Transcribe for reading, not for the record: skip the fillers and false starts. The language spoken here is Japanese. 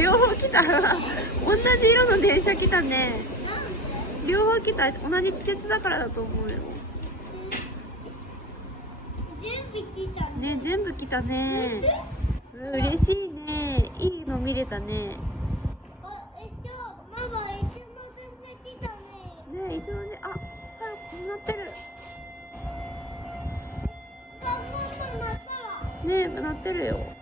両方来た。同じ色の電車来たね。両方来た。同じ季節だからだと思うよ。全部来たね。ね、全部来たね。嬉しいね。いいの見れたね。ママ、一緒の電車来たね。ね、一応ね、あ、こうなってる。ママ、また。ね、なってるよ。